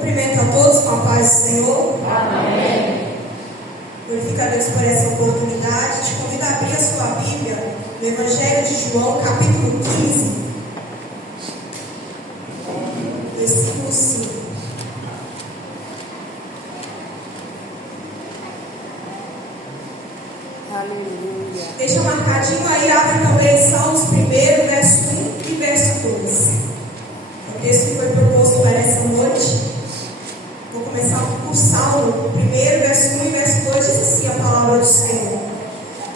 Cumprimento a todos com a paz do Senhor. Amém. Glorifico a Deus por essa oportunidade. Te convido a abrir a sua Bíblia no Evangelho de João, capítulo 15, versículo 5. Aleluia. Deixa marcadinho aí, abre também Salmos 1, verso 1 e verso 2. É o texto que foi proposto para essa noite. Vou começar com o Salmo 1, verso 1 e verso 2, diz assim a palavra do Senhor.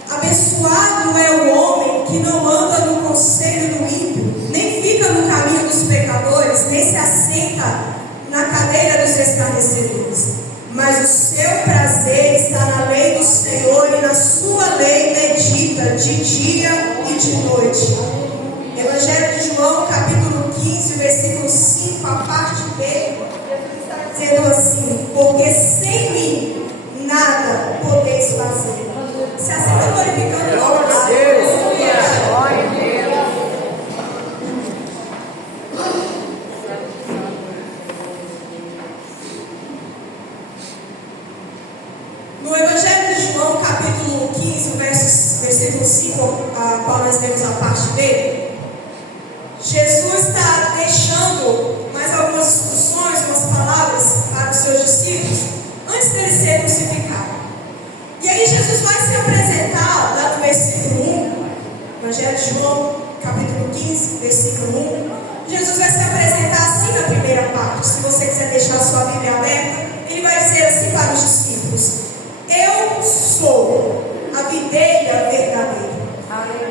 Abençoado é o homem que não anda no conselho do ímpio, nem fica no caminho dos pecadores, nem se assenta na cadeira dos escarnecedores. Mas o seu prazer está na lei do Senhor e na sua lei medita de dia e de noite. Evangelho de João, capítulo 15, versículo 5, a parte B, está dizendo assim: porque sem mim nada podeis fazer. Se assim está glorificando o nome de Deus. Glória a Deus. No Evangelho de João, capítulo 15, versículo 5, a qual nós temos a parte B, Jesus está deixando mais algumas instruções, umas palavras para os seus discípulos, antes dele ser crucificado. E aí Jesus vai se apresentar, lá no versículo 1, Evangelho de João, capítulo 15, versículo 1, Jesus vai se apresentar assim na primeira parte. Se você quiser deixar a sua Bíblia aberta, ele vai dizer assim para os discípulos: eu sou a videira verdadeira.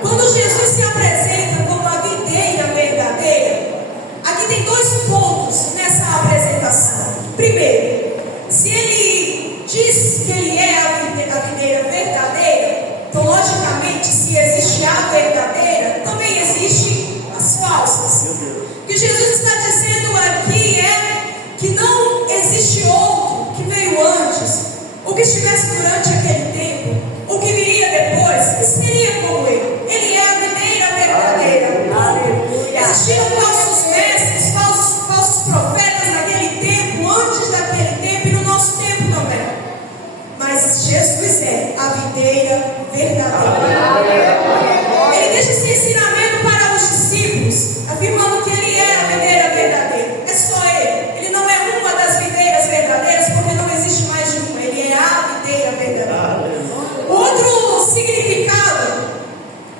Quando Jesus se apresenta como a videira verdadeira, aqui tem dois pontos nessa apresentação. Primeiro, se ele diz que ele é a videira verdadeira, então logicamente, se existe a verdadeira, também existe as falsas. O que Jesus está dizendo aqui é que não existe outro que veio antes, o que estivesse durante aquele tempo, o que viria depois, que seria como ele. Ele é a videira verdadeira. Existiram falsos mestres, falsos profetas naquele tempo, antes daquele tempo e no nosso tempo também. Mas Jesus é a videira verdadeira. Ele deixa esse ensinamento para os discípulos, afirmando que ele é a videira verdadeira. É só ele. Ele não é uma das videiras verdadeiras, porque não existe mais de uma. Ele é a videira verdadeira. Outro significado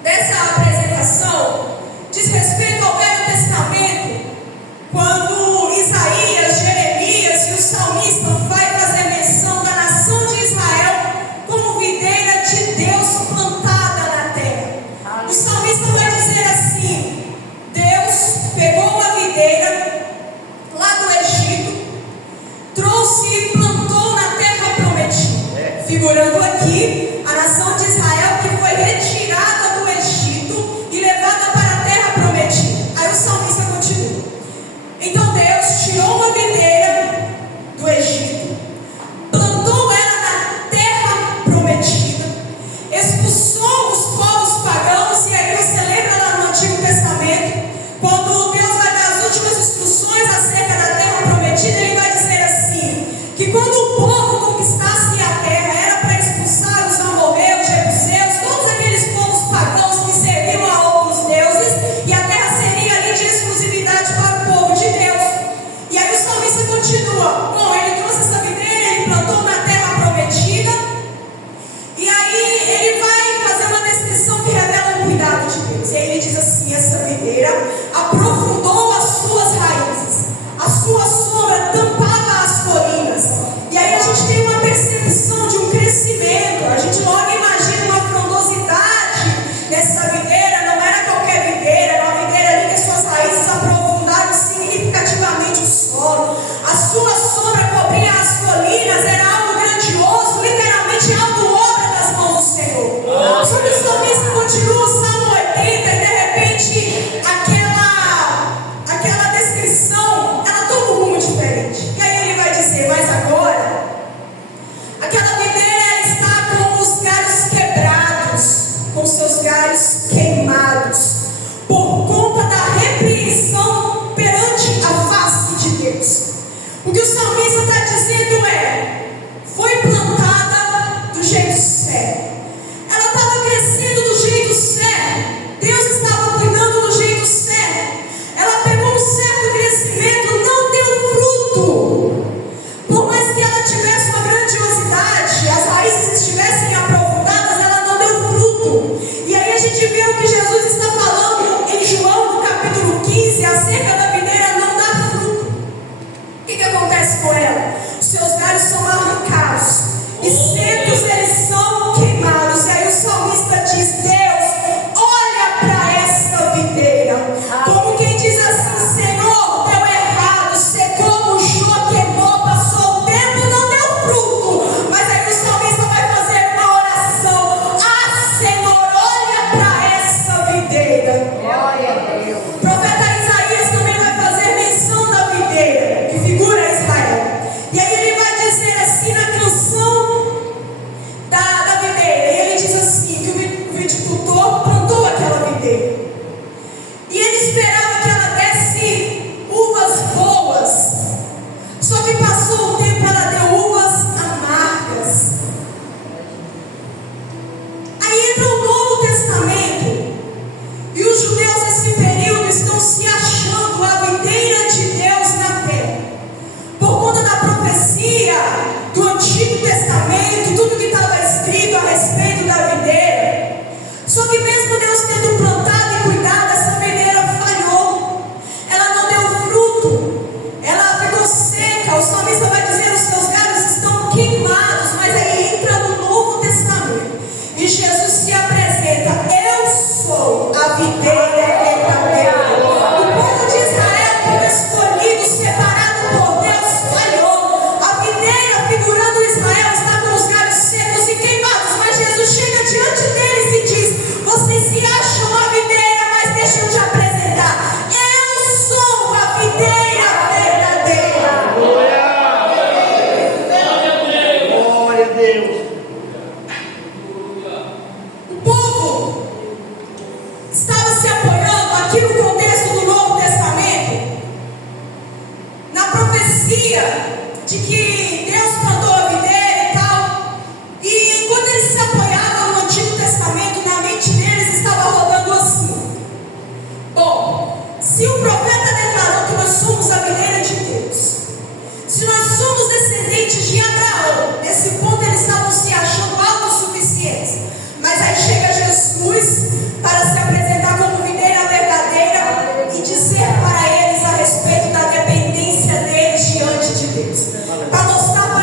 dessa apresentação diz respeito ao Velho Testamento, quando Isaías, Jeremias e o salmista vai fazer menção da nação de Israel como videira de Deus plantada na terra. O salmista vai dizer assim: Deus pegou a videira lá do Egito, trouxe e plantou na terra prometida, figurando aqui a nação de Israel que foi retirada do Egito e levada para a terra prometida. Aí o salmista continua: então Deus tirou uma videira do Egito, plantou ela na terra prometida, expulsou os povos pagãos. E aí você lembra lá no Antigo Testamento, quando Deus vai dar as últimas instruções acerca da terra prometida, ele vai dizer assim, que quando o povo conquistasse a terra, era para expulsar os amorreus, jebuseus, todos aqueles povos pagãos que serviam a outros deuses, e a terra seria ali de exclusividade para o povo de Deus. E aí o salmista continua: bom, ele trouxe essa videira, ele plantou na terra prometida, e aí ele vai fazer uma descrição que revela o cuidado de Deus. E aí ele diz assim: essa videira aprofundou as suas raízes, a sua sombra tampava as colinas. E aí a gente tem uma percepção de um crescimento. A gente logo imagina uma frondosidade dessa videira. Não era qualquer videira, era uma videira ali que as suas raízes aprofundaram significativamente o solo. A sua sombra cobria as colinas, era algo grandioso, literalmente algo obra das mãos do Senhor. Só que o salmista continua o Salmo 80 e de repente aquela descrição, ela toma um rumo diferente. E aí ele vai dizer: mas agora, aquela videira ela está com os galhos quebrados, com seus galhos queimados, por conta da repreensão perante a face de Deus. O que o salmista profecia de que Deus plantou a videira e tal. E quando eles se apoiavam no Antigo Testamento, na mente deles estava rodando assim: bom, se o profeta declarou que nós somos a videira de Deus, se nós somos descendentes de Abraão, nesse ponto eles estavam se achando autossuficientes. Mas aí chega Jesus para se apresentar como videira verdadeira e dizer para eles a respeito da dependência deles diante de Deus. Para mostrar para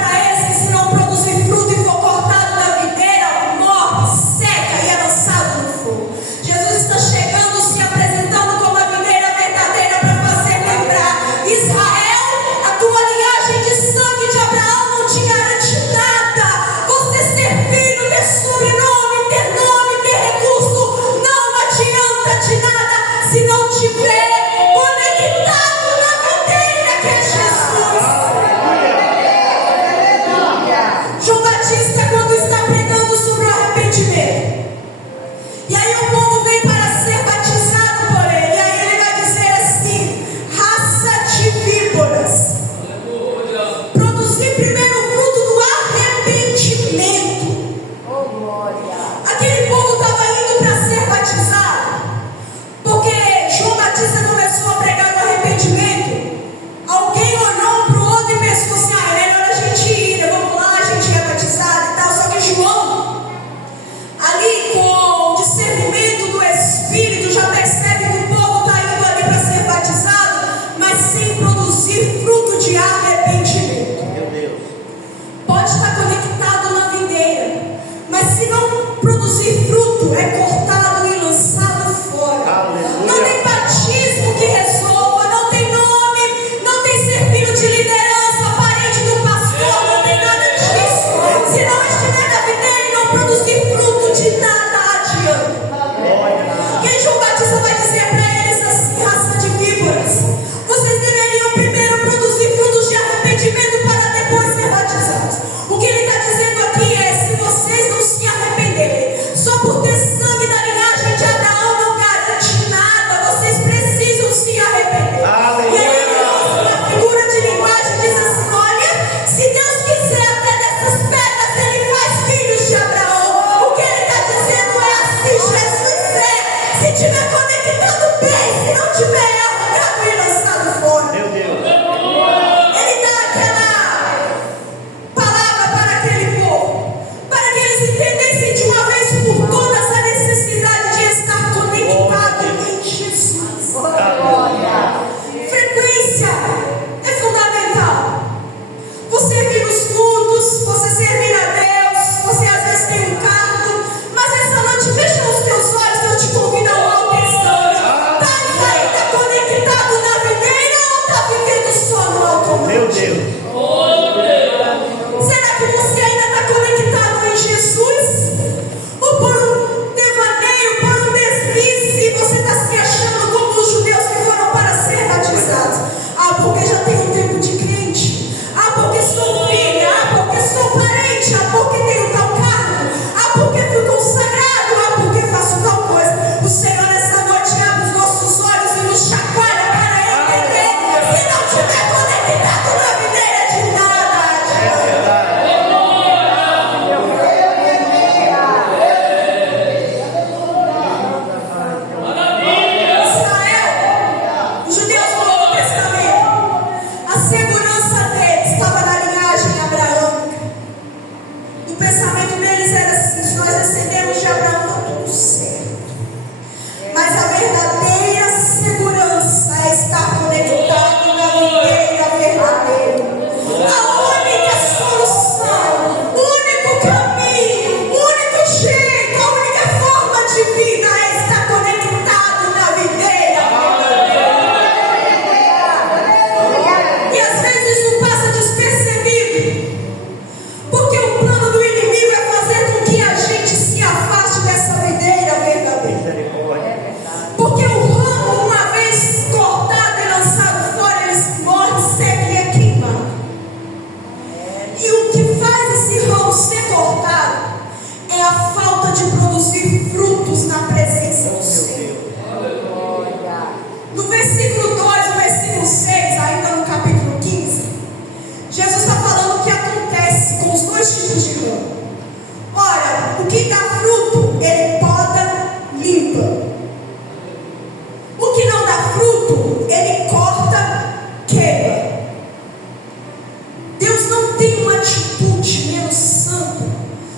atitude menos santa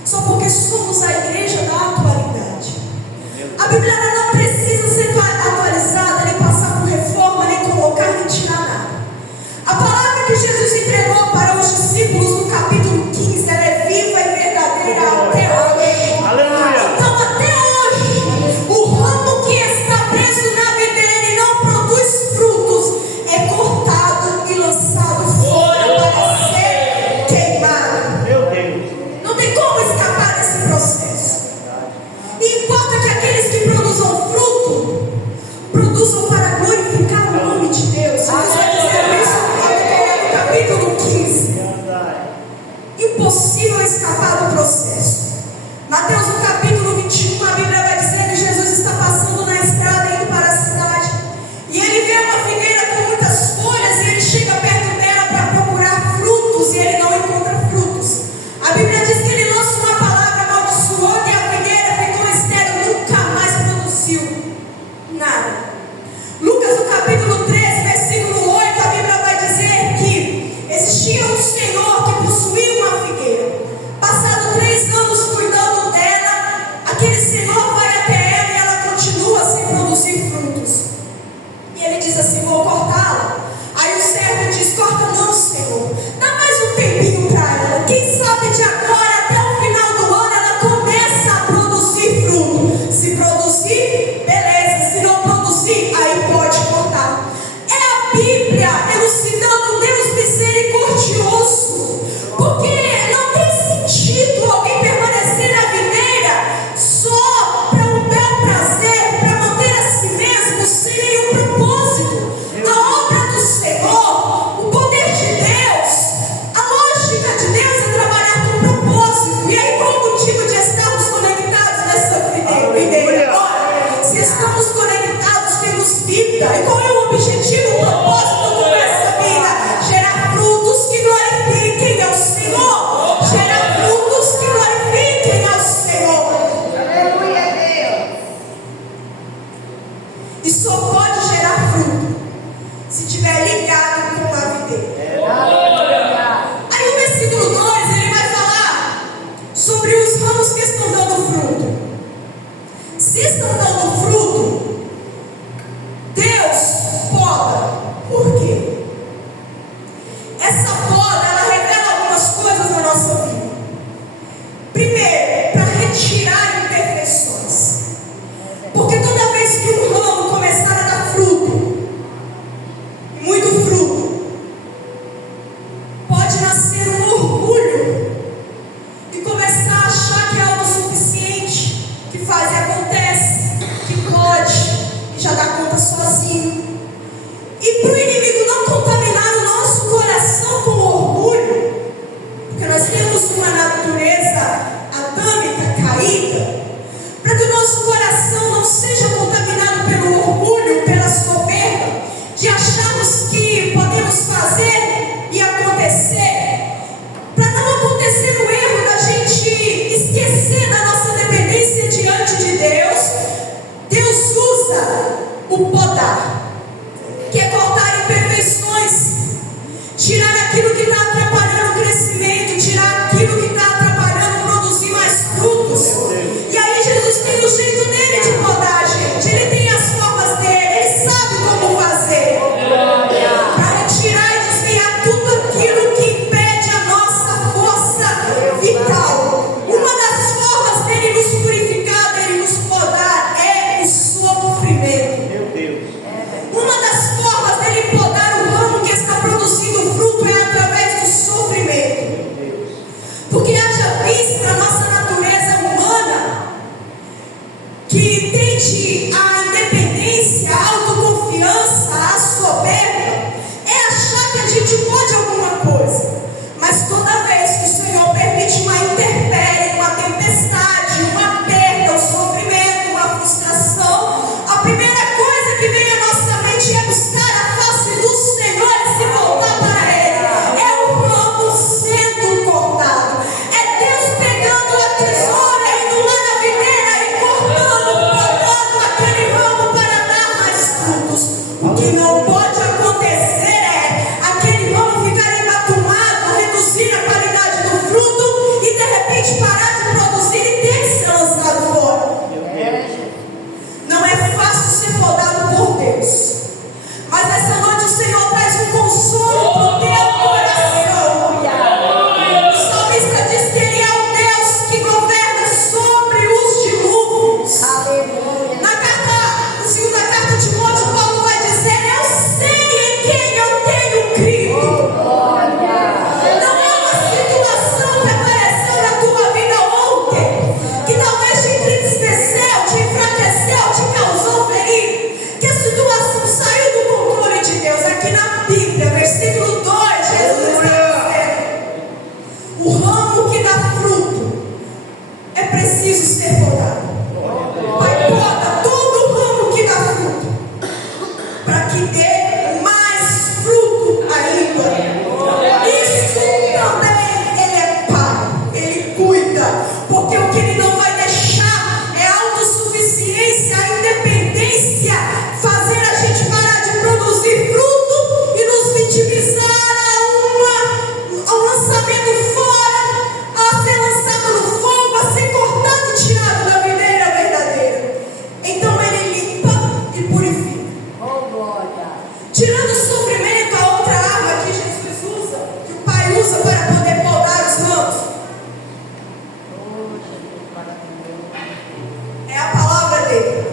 só porque somos a igreja da atualidade. A Bíblia ela não precisa ser atualizada, nem passar por reforma, nem colocar, nem tirar nada. A palavra que Jesus entregou para os discípulos no capítulo 15, ela é viva e verdadeira até hoje. Aleluia. Então, até hoje, o ramo que está preso na videira e não produz frutos é cortado e lançado fora para ser queimado. Meu Deus. Não tem como escapar desse processo. E importa que aqueles que produzam fruto, produzam para glorificar o nome de Deus. Jesus vai dizer isso no capítulo 15. Impossível escapar do processo. Mateus no capítulo 21, a Bíblia vai dizer que Jesus está passando na estrada indo para a cidade. E ele vê uma figueira com muitas folhas e ele chega perto dela para procurar frutos e ele não encontra frutos. A Bíblia diz que ele lança uma palavra, amaldiçoou e a figueira ficou estéril, nunca mais produziu nada. Lucas no capítulo 13, versículo 8, a Bíblia vai dizer que existia um senhor que possuía uma figueira. Passado 3 anos cuidando dela, aquele senhor vai até ela e ela continua sem produzir frutos. E ele diz assim: vou cortá-la. Aí o servo diz: corta não, senhor, dá mais um tempinho para ela. Quem sabe de agora até o final do ano ela começa a produzir fruto. Se produzir, beleza. Se não produzir, aí pode cortar. É a Bíblia elucidando Deus misericordioso. Porque não tem sentido alguém permanecer na videira só para um bel prazer, para manter a si mesmo, sem nenhum propósito. A obra do Senhor, o poder de Deus, a lógica de Deus é trabalhar com propósito. E aí, qual o motivo de estarmos conectados nessa videira? Ora, se estamos conectados, temos vida. E qual é o objetivo, o propósito com essa vida? Gerar frutos que glorifiquem ao Senhor. Gerar frutos que glorifiquem ao Senhor. Aleluia, Deus. E só pode gerar fruto se estiver ligado com a videira. Aleluia. Aí no versículo 2 ele vai falar sobre os ramos que estão dando fruto. Se estão dando fruto, Deus poda. Por quê? Essa poda ela revela algumas coisas na nossa vida. Primeiro, para retirar imperfeições. Porque toda vez que um ramo começar a dar fruto, muito fruto, pode nascer um orgulho e começar a achar que é autossuficiente, que faz e acontece, que pode e já dá conta sozinho. E para o inimigo não contaminar o nosso coração com orgulho, porque nós temos uma natureza adâmica, caída, para que o nosso coração não seja contaminado pelo orgulho, pela soberba, de acharmos que podemos fazer e acontecer, para não acontecer o erro da gente esquecer da nossa dependência diante de Deus. Deus usa o podar, que é cortar imperfeições, tirar aquilo que está atrapalhando o crescimento, tirar aquilo que está atrapalhando produzir mais frutos. E aí Jesus tem o jeito dele de podar, gente. Ele tem as formas dele, ele sabe como fazer, para retirar e desviar tudo aquilo que impede a nossa força vital. Uma das formas dele nos purificar, dele nos podar, é o sofrimento. Meu Deus. Bíblia, versículo 2, Jesus está dizendo: o ramo que dá fruto é preciso ser podado. Pai, poda todo ramo que dá fruto, para que dê mais fruto ainda. Isso também Ele é Pai, Ele cuida, porque o que Ele não vai deixar é a autossuficiência, a independência, fazer a gente parar de produzir fruto e nos vitimizar a um lançamento fora, a ser lançado no fogo, a ser cortado e tirado da videira verdadeira. Então Ele limpa e purifica. Tirando o sofrimento, a outra arma que Jesus usa, que o Pai usa para poder podar os ramos, é a palavra dele,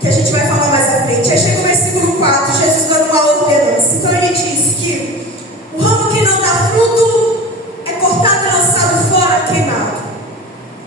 que a gente vai falar mais à frente. Aí chega o versículo 4, Jesus dando uma ordenança. Então ele diz que o ramo que não dá fruto é cortado e lançado fora, queimado.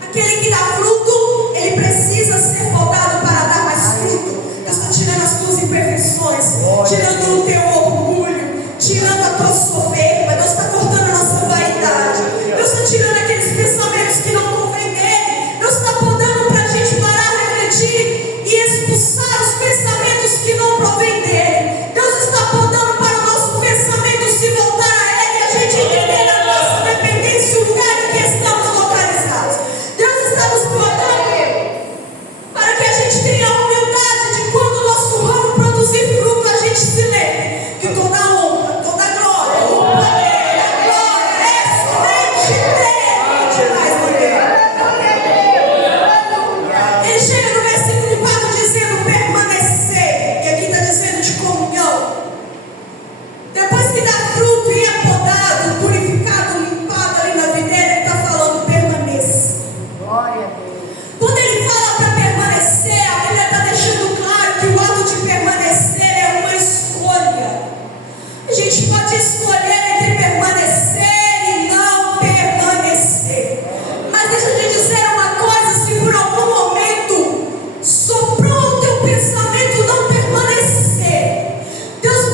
Aquele que dá fruto, ele precisa ser podado para dar mais fruto. Deus está tirando as tuas imperfeições, tirando o teu orgulho, tirando a tua soberba. Deus está cortando a nossa vaidade. Deus está tirando aqueles pensamentos que não convêm dele. Deus está podando para a gente parar, refletir e expulsar os pensamentos que não provêm dele. Deus está podando para o nosso pensamento se voltar a ele e a gente entender a nossa dependência, o lugar em que estamos localizados. Deus está nos podando para que a gente tenha a humildade de quando o nosso ramo produzir fruto, a gente se lembre que toda honra, toda glória, o poder, a glória é somente dele, mais ninguém. Ele chega no versículo 4 dizendo permanecer, e aqui está dizendo de comunhão. Depois que dá fruto e é podado, purificado, limpado ali na videira, ele está falando permaneça. Quando ele fala para permanecer, a Bíblia está deixando claro que o ato de permanecer é uma escolha. A gente pode escolher entre permanecer e não permanecer. Mas deixa eu te dizer uma coisa: se por algum momento soprou o teu pensamento não permanecer, Deus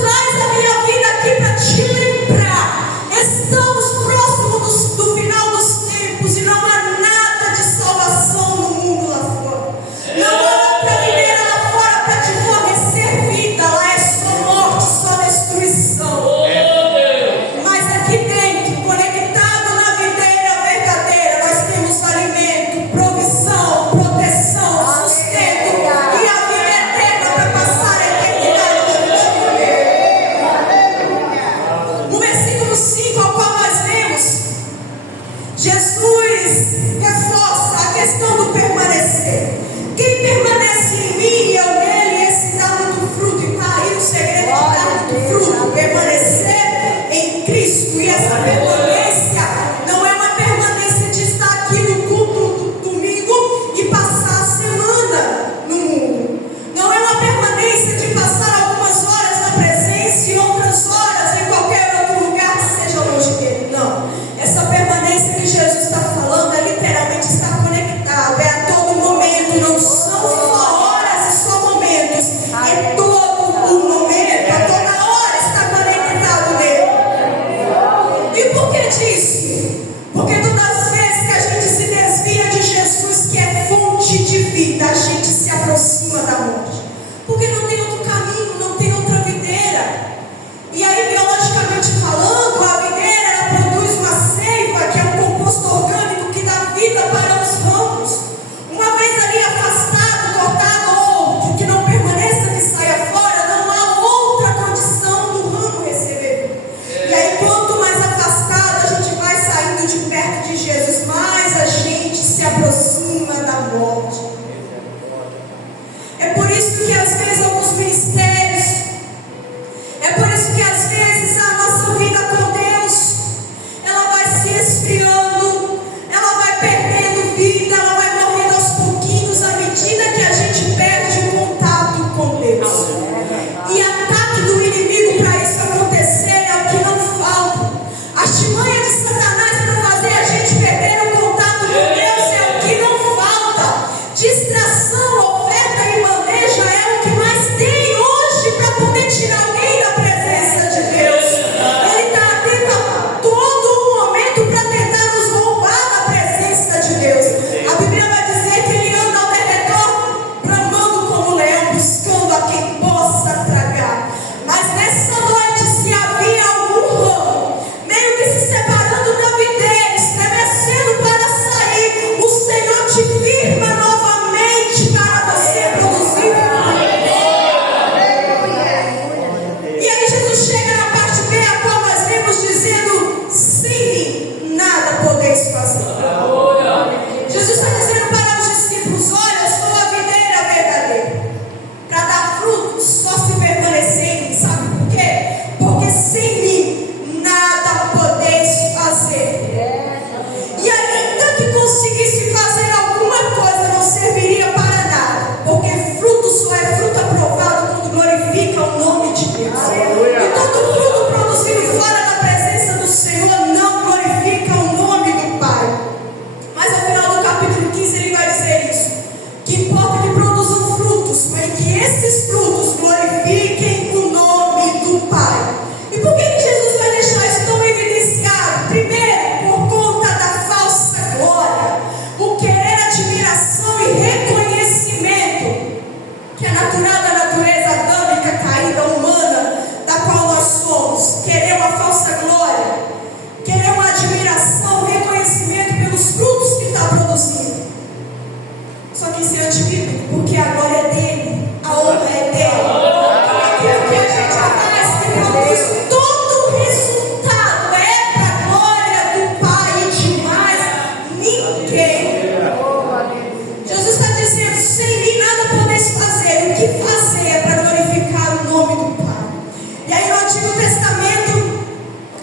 Testamento,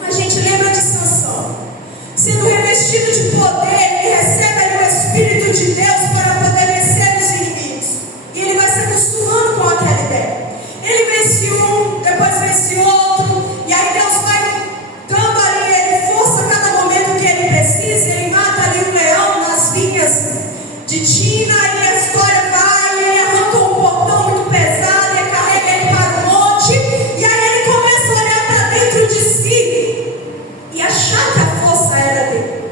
a gente lembra de Sansão. Sendo revestido de poder, ele recebe ali o Espírito de Deus para poder vencer os inimigos. E ele vai se acostumando com aquela ideia. Ele vence um, depois vence outro, e aí Deus vai dando ali ele força a cada momento que ele precisa. Ele mata ali um leão nas vinhas de Tina, e a história vai, e ele arranca um portão muito pesado, e carrega ele para o monte, e aí ele começa a olhar para dentro de si e achar que a força era dele.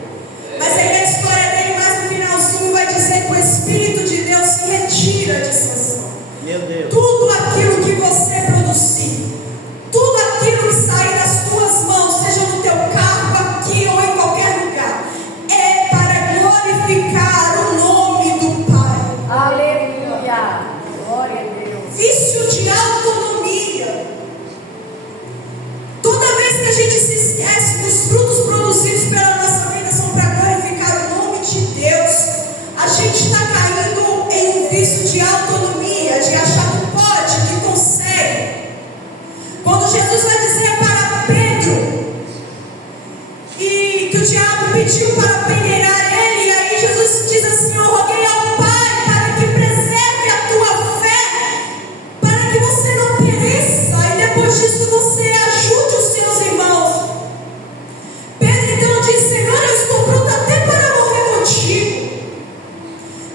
Mas aí a história dele, mais no finalzinho, vai dizer que o Espírito de Deus se retira de Sansão. Meu Deus. Tudo aquilo que você produzir, tudo aquilo que sair das tuas mãos, seja no teu carro, aqui ou em qualquer lugar, é para glorificar o nome do Pai. Aleluia. Glória a Deus. Vício de autonomia. Toda vez que a gente se esquece dos frutos produzidos pela nossa vida são para glorificar o nome de Deus, a gente está caindo em um vício de autonomia, de achar que pode, que consegue. Quando Jesus vai dizer para Pedro e que o diabo pediu para peneirar ele, e aí Jesus diz assim: eu roguei ao Pai para que preserve a tua fé, para que você não pereça, e depois disso você ajude os seus irmãos. Pedro então diz: Senhor, eu estou pronto até para morrer contigo.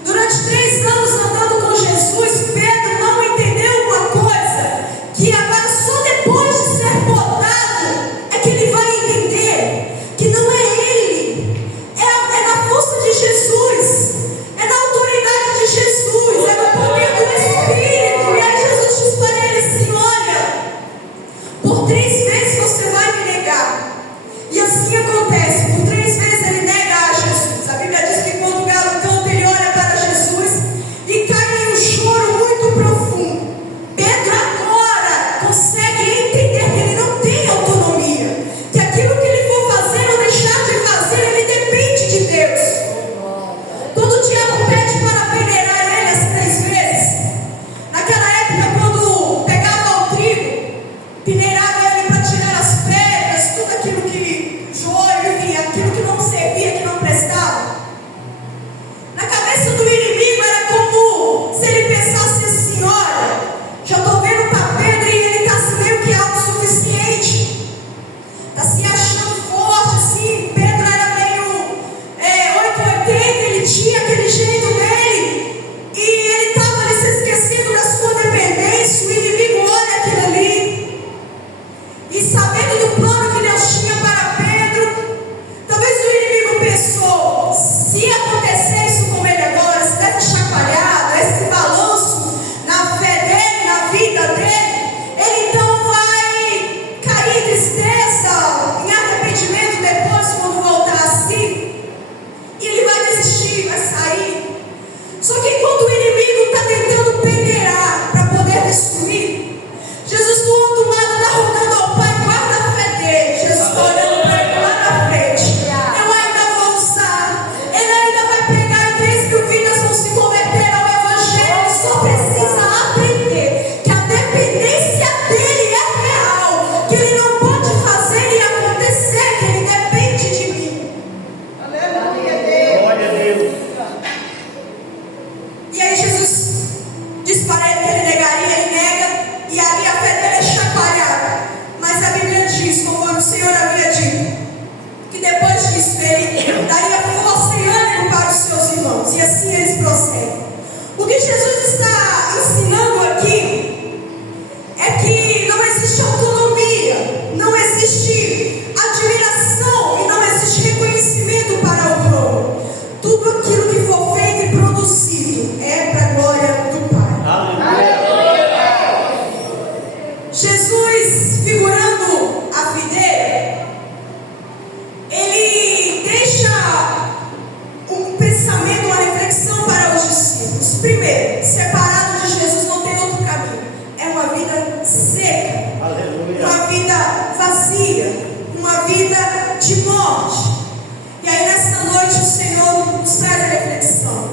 Durante 3 anos andando com Jesus, Pedro não entendeu uma coisa, que agora só depois de ser podado é que ele vai entender que não é ele, é na força de Jesus, é na autoridade de Jesus, é no poder do Espírito. E aí Jesus diz para ele assim: olha, por 3 vezes você vai me negar. E assim acontece, por 3 vezes ele nega a Jesus. A Bíblia diz que quando o galo canta, ele olha para Jesus e cai em um choro muito profundo. Pedro agora consegue entender que ele não tem autonomia, que aquilo que ele for fazer ou deixar de fazer, ele depende de Deus. Quando o diabo pede para peneirar ele as 3 vezes, naquela época, quando pegava o trigo, peneirava ele para tirar as pedras, tudo aquilo que joio, enfim, aquilo que não servia, que não prestava. Na cabeça do inimigo era como se ele pensasse assim: olha, já estou vendo para Pedro e ele está assim, meio que autossuficiente, está se achando forte, assim. Pedro era meio 880, ele tinha aquele jeito dele, e ele estava ali se esquecendo da sua dependência. O inimigo olha aquilo ali, e sabendo do plano que Deus tinha para Pedro, talvez o inimigo pensou: se acontecer isso com ele agora, se deve chacoalhado, esse balanço na fé dele, na vida dele, ele então vai cair em tristeza, em arrependimento depois, quando voltar assim, e ele vai desistir, vai sair. Só que enquanto o inimigo está tentando peneirar para poder destruir, Jesus do outro lado está rogando ao Pai: guarda a fé dele. Jesus está olhando para ele lá na frente: eu ainda vou usar, ele ainda vai pregar e 3.000 vidas vão se converter ao Evangelho. Ele só precisa aprender que a dependência dele é real, que ele não pode fazer e acontecer, que ele depende de mim. Aleluia, Deus. Glória a Deus. E aí Jesus diz para ele que ele negaria, ele nega, e ali a fé dele é chacoalhada. Mas a Bíblia diz, conforme o Senhor havia dito, que depois disso ele daria força e ânimo para os seus irmãos. E assim eles prosseguem. O que Jesus está ensinando aqui é que não existe autonomia, não existe admiração e não existe reconhecimento para o próprio. Tudo aquilo que for feito e produzido é para a glória do Pai. Aleluia. Jesus, figurando a videira, ele deixa um pensamento, uma reflexão para os discípulos. Primeiro, separado de Jesus não tem outro caminho. É uma vida seca, Aleluia. uma vida vazia, uma vida de morte. E aí nessa noite o Senhor nos traz a reflexão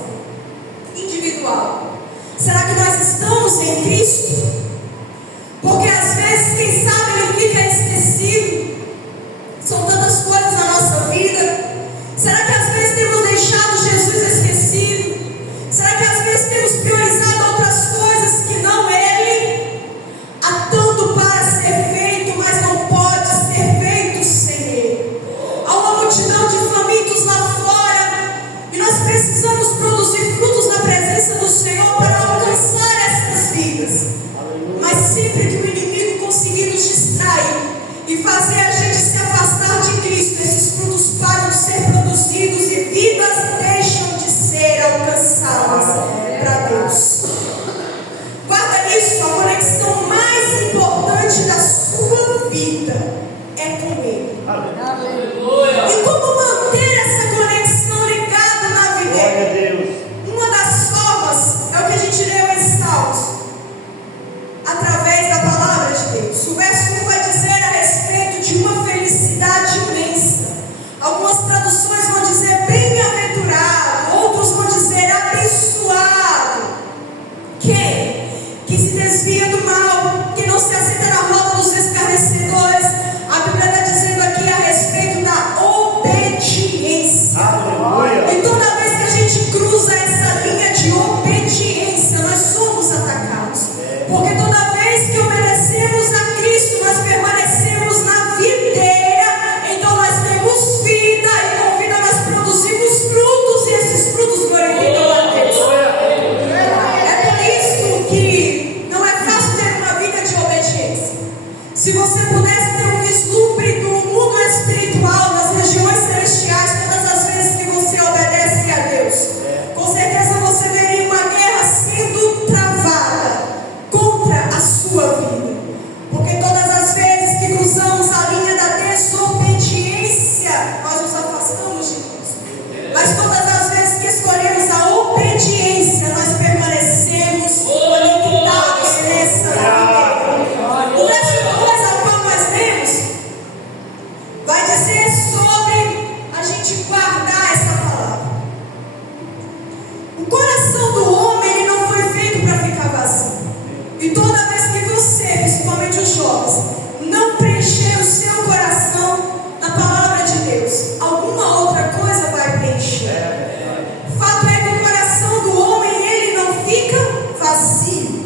individual. Será que nós estamos em Cristo? Porque às vezes, quem sabe, ele fica esquecido esquecido? São tantas coisas na nossa vida. Será que às vezes temos deixado Jesus esquecido? Será que às vezes temos priorizado outras coisas que não Ele? Há tanto para ser feito, mas não pode ser feito sem Ele. Há uma multidão de famintos lá fora e nós precisamos produzir frutos na presença do Senhor para alcançar essas vidas. Mas sempre que o inimigo conseguir nos distrair e fazer a gente se afastar de Cristo, esses frutos param de ser produzidos e vidas deixam de ser alcançadas para Deus. Guarda isso, a conexão mais importante da sua vida é com Ele. E como manter essa conexão ligada na vida dele? Uma das formas é o que a gente leu em Salmos, através da palavra de Deus. O verso 1 vai dizer a respeito de uma felicidade imensa. Algumas traduções vão dizer bem-aventurado, outros vão dizer abençoado. Quem? Que se desvia do mal, que não se assenta na roda dos escarnecedores. A Bíblia está dizendo aqui a respeito da obediência. E toda vez que a gente cruza essa linha de obediência, nós somos atacados. Porque toda vez que obedecemos a Cristo, nós permanecemos na videira. Então nós temos vida, e com vida nós produzimos frutos, e esses frutos glorificam a Deus. É por isso que não é fácil ter uma vida de obediência. Se você pudesse ter um vislumbre do mundo espiritual, das regiões celestiais, todas as vezes que você obedece a Deus, com certeza você veria uma guerra sendo travada contra a sua vida. Porque todas as vezes que cruzamos a linha da desobediência, nós nos afastamos de Deus. Mas todas as vezes que escolhemos a obediência, nós permanecemos conectados nessa vida. O verso 2 ao qual nós lemos vai dizer sobre a gente guardar essa palavra. O coração do homem, ele não foi feito para ficar vazio. E toda vez que você, principalmente os jovens, não preencher o seu coração na palavra de Deus, alguma outra coisa vai preencher. Fato é que o coração do homem, ele não fica vazio.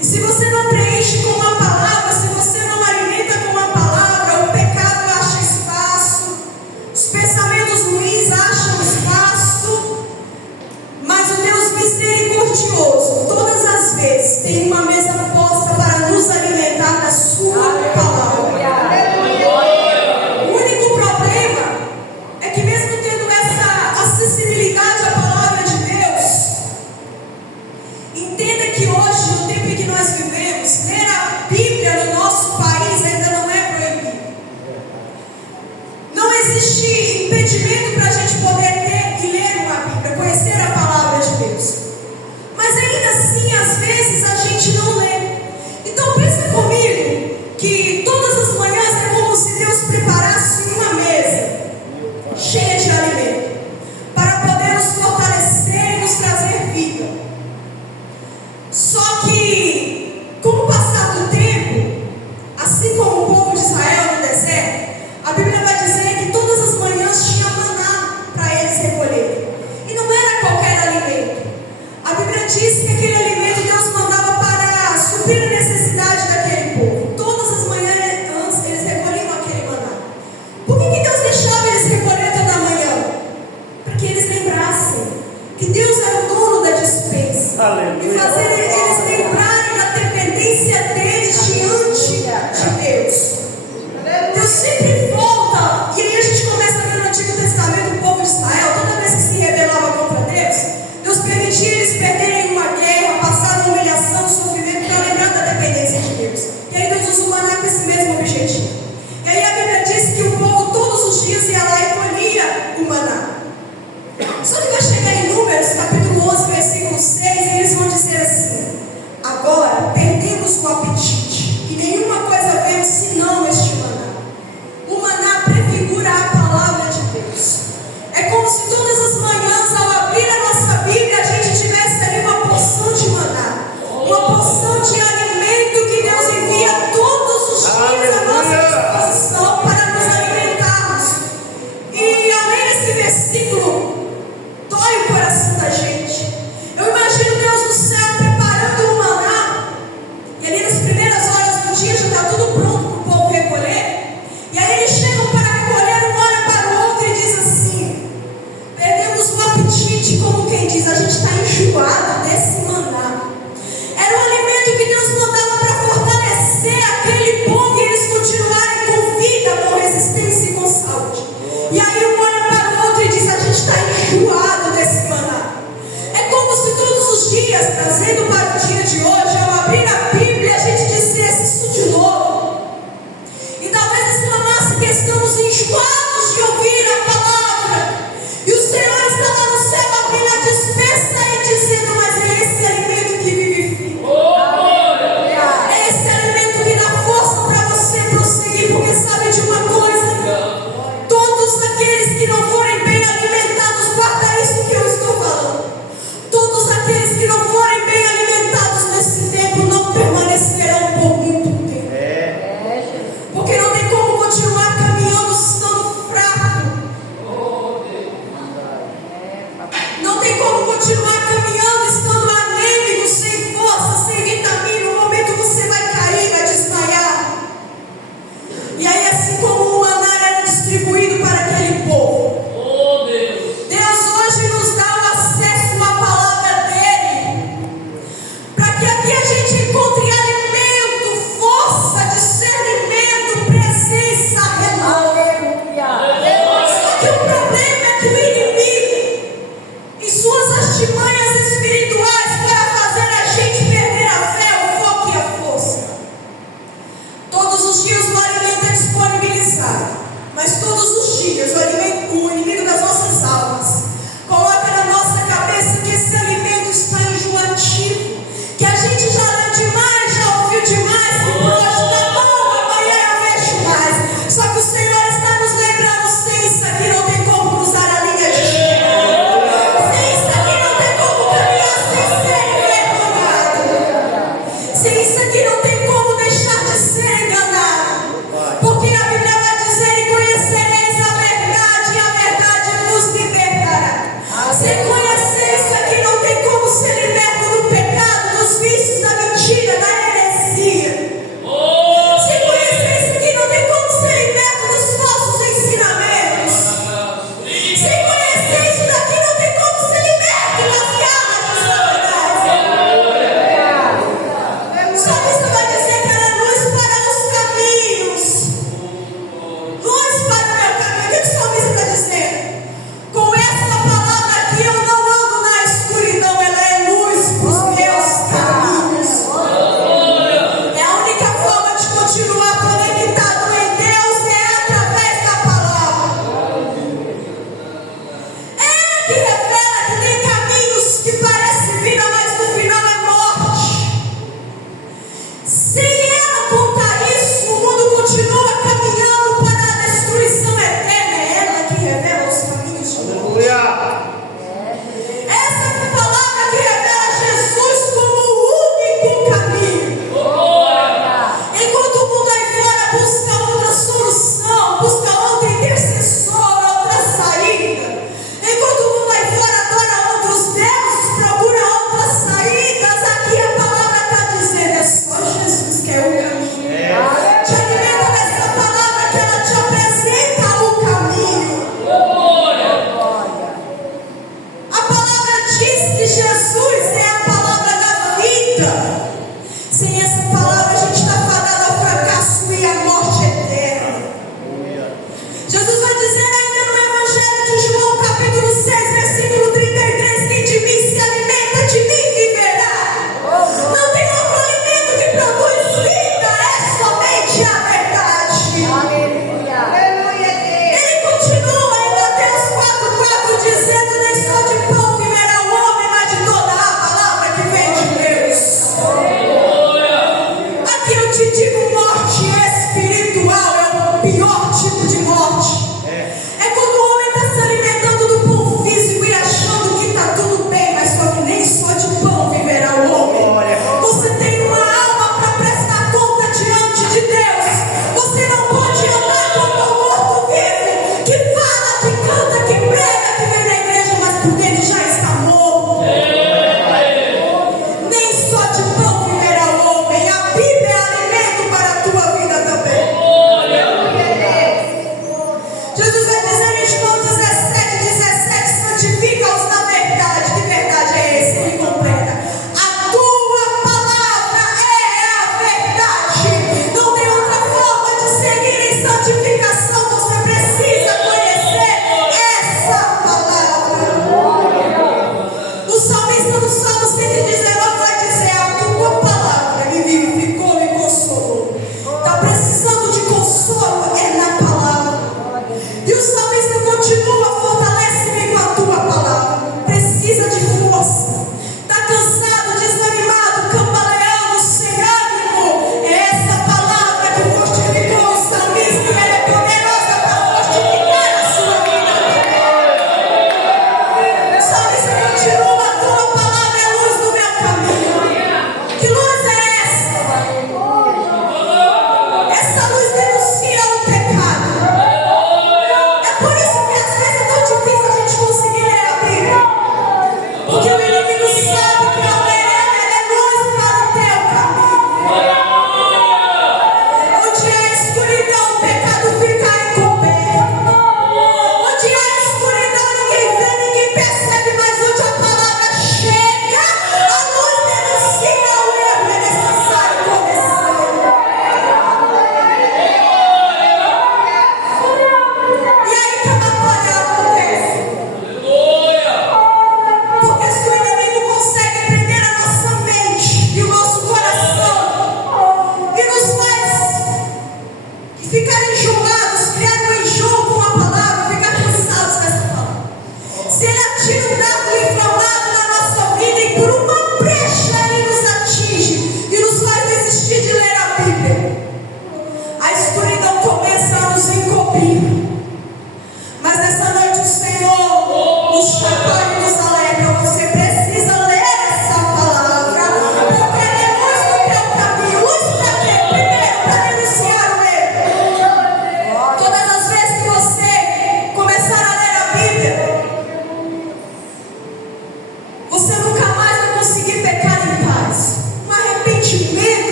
E se você não preenche com a palavra, se você não alimenta com a palavra, o pecado acha espaço, os pensamentos ruins acham espaço. Mas o Deus misericordioso, todas as vezes, tem uma mesa posta para nos alimentar da sua palavra. aquele povo e eles continuarem com vida, com resistência e com saúde. E aí um olha para o outro e diz: a gente está enjoado desse maná. É como se todos os dias, trazendo para o dia de hoje, ao abrir a Bíblia e a gente dissesse isso de novo. E talvez exclamasse que estamos enjoados de ouvir a palavra. E o Senhor está lá no céu abrindo a dispensa e dizendo: mas é esse alimento que vivifica. É esse alimento que dá força para você prosseguir. Porque sabe de uma coisa? Todos aqueles que não forem bem alimentados, guarda isso que eu estou falando. Todos aqueles que não forem bem alimentados nesse tempo não permanecerão por muito tempo. Porque não tem como continuar caminhando estando fraco. Não tem como continuar caminhando estando anêmico, sem força, sem vitamina. No momento você vai cair, vai desmaiar. E aí, assim como o maná era distribuído para aquele povo, Deus hoje nos dá o acesso à palavra dele, para que aqui a gente encontre alimento, força, discernimento, presença, renovo. Só que o problema é que o inimigo, em suas artimanhas espirituais, para fazer a gente perder a fé, o foco e a força. Todos os dias o alimento é disponibilizado, mas todos os dias o inimigo das nossas almas coloca na nossa cabeça que esse alimento está enjoativo, que a gente já leu demais, já ouviu demais, que por hoje tá bom, amanhã eu vejo mais. Só que o Senhor está nos lembrando: sem isso aqui não tem como cruzar a linha de chegada. Sem isso aqui não tem como caminhar sem ser envergonhado. Sem isso aqui não tem como deixar de ser enganado. Porque a Bíblia vai dizer: e conhecereis a verdade, e a verdade vos libertará. Se conhecer isso aqui, não tem como ser liberto do pecado, dos vícios, da mentira, da heresia. Se conhecer isso aqui, não tem como ser liberto dos falsos ensinamentos. Se conhecer isso daqui, não tem como ser liberto das garras de Satanás. O salmista vai dizer que era luz para os caminhos. Luz para o meu caminho. O que o salmista está dizendo? Com essa palavra aqui eu não ando na escuridão, ela é luz para os meus caminhos. É a única forma de continuar conectado em Deus, é através da palavra. É Ele que revela que tem caminhos que parecem vida, mas no final é morte. Sem ela contar isso, o mundo continua caminhando para a destruição eterna. É ela que revela os caminhos de morte. Essa é a palavra que revela Jesus como o único caminho. Enquanto o mundo aí fora busca outra solução, busca outro intercessor, outra saída. Enquanto o mundo aí fora adora outros deuses, procura outras saídas, aqui a palavra está dizendo: é só Jesus que é o caminho. Te alimenta dessa palavra que ela te apresenta o caminho. A palavra diz que Jesus é a palavra da vida. Sem essa palavra a gente está fadado ao fracasso e à morte eterna. Jesus vai dizer ainda no Evangelho de João, capítulo 6, versículo 33: quem de mim se alimenta, de mim viverá. Não tem outro alimento que produz vida, é somente a verdade. Ele continua em Mateus 4,4 dizendo: nem só de pão viverá o homem, mas de toda a palavra que vem de Deus. Aqui eu te digo: morte espiritual é o pior tipo de morte. É quando o homem está se alimentando do pão físico e achando que está tudo bem, mas só que nem só de pão viverá o homem. Você tem uma alma para prestar conta diante de Deus. Você não pode andar como um morto vivo, que fala, que canta, que prega, que vem na igreja, mas por dentro já está morto. Nem só de pão viverá o homem. A Bíblia é alimento para a tua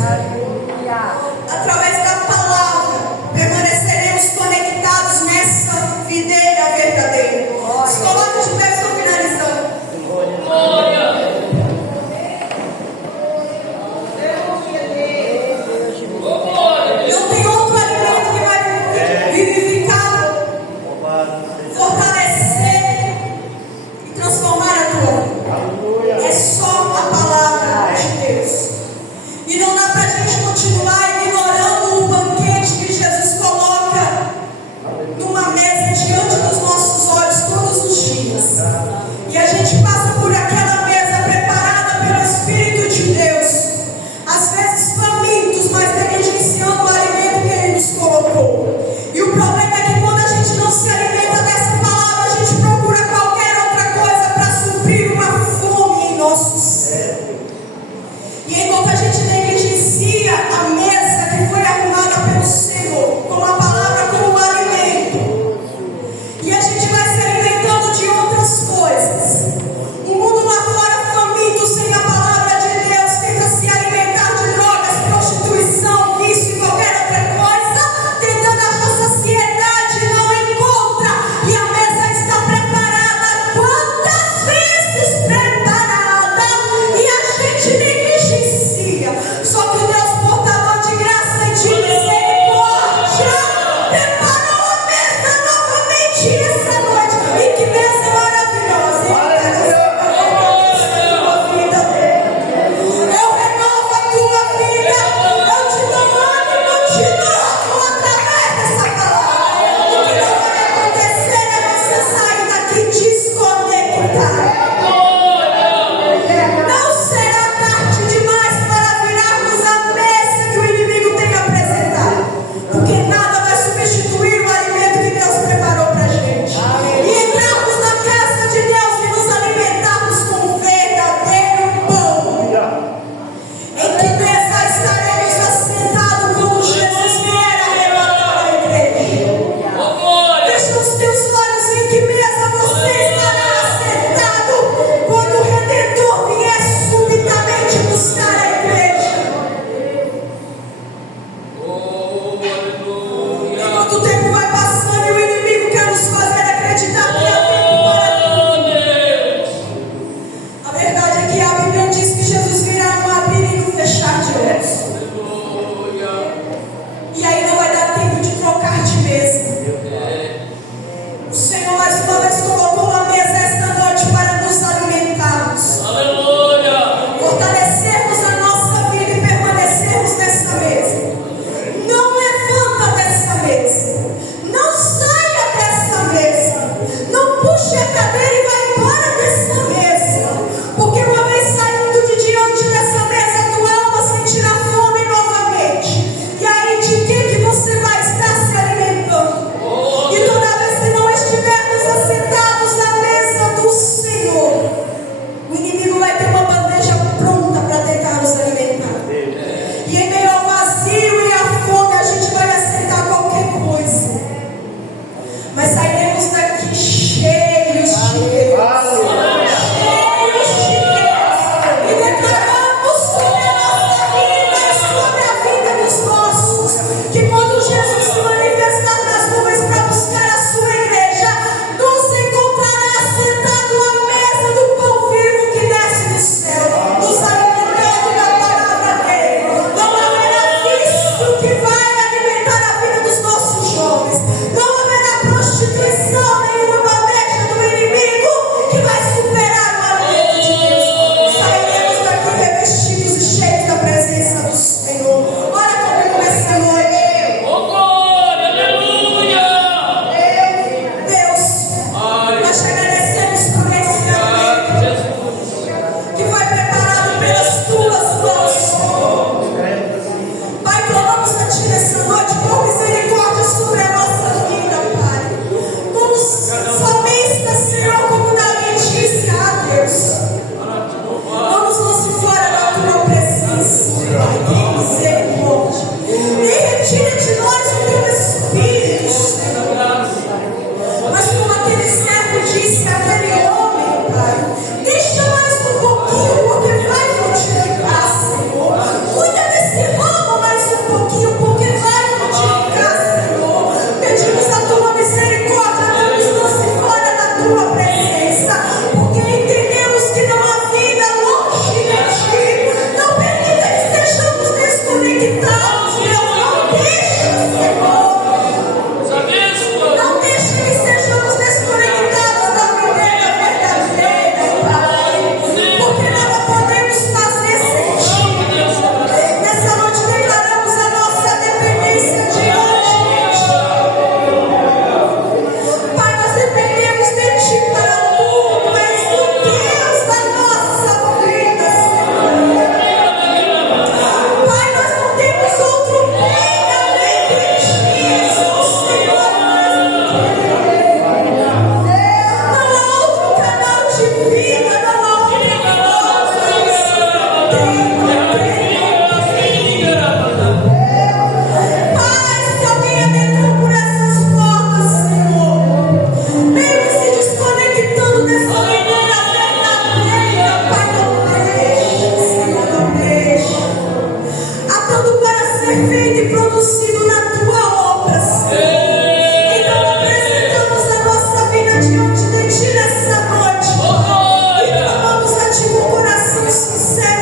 Aleluia. Através da palavra, permaneceremos conectados nessa videira verdadeira. Se coloca de pé, estou finalizando. Não tem outro alimento que vai vivificar, fortalecer e transformar a tua vida. É só a palavra de Deus. E não dá para a gente continuar ignorando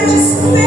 despertar.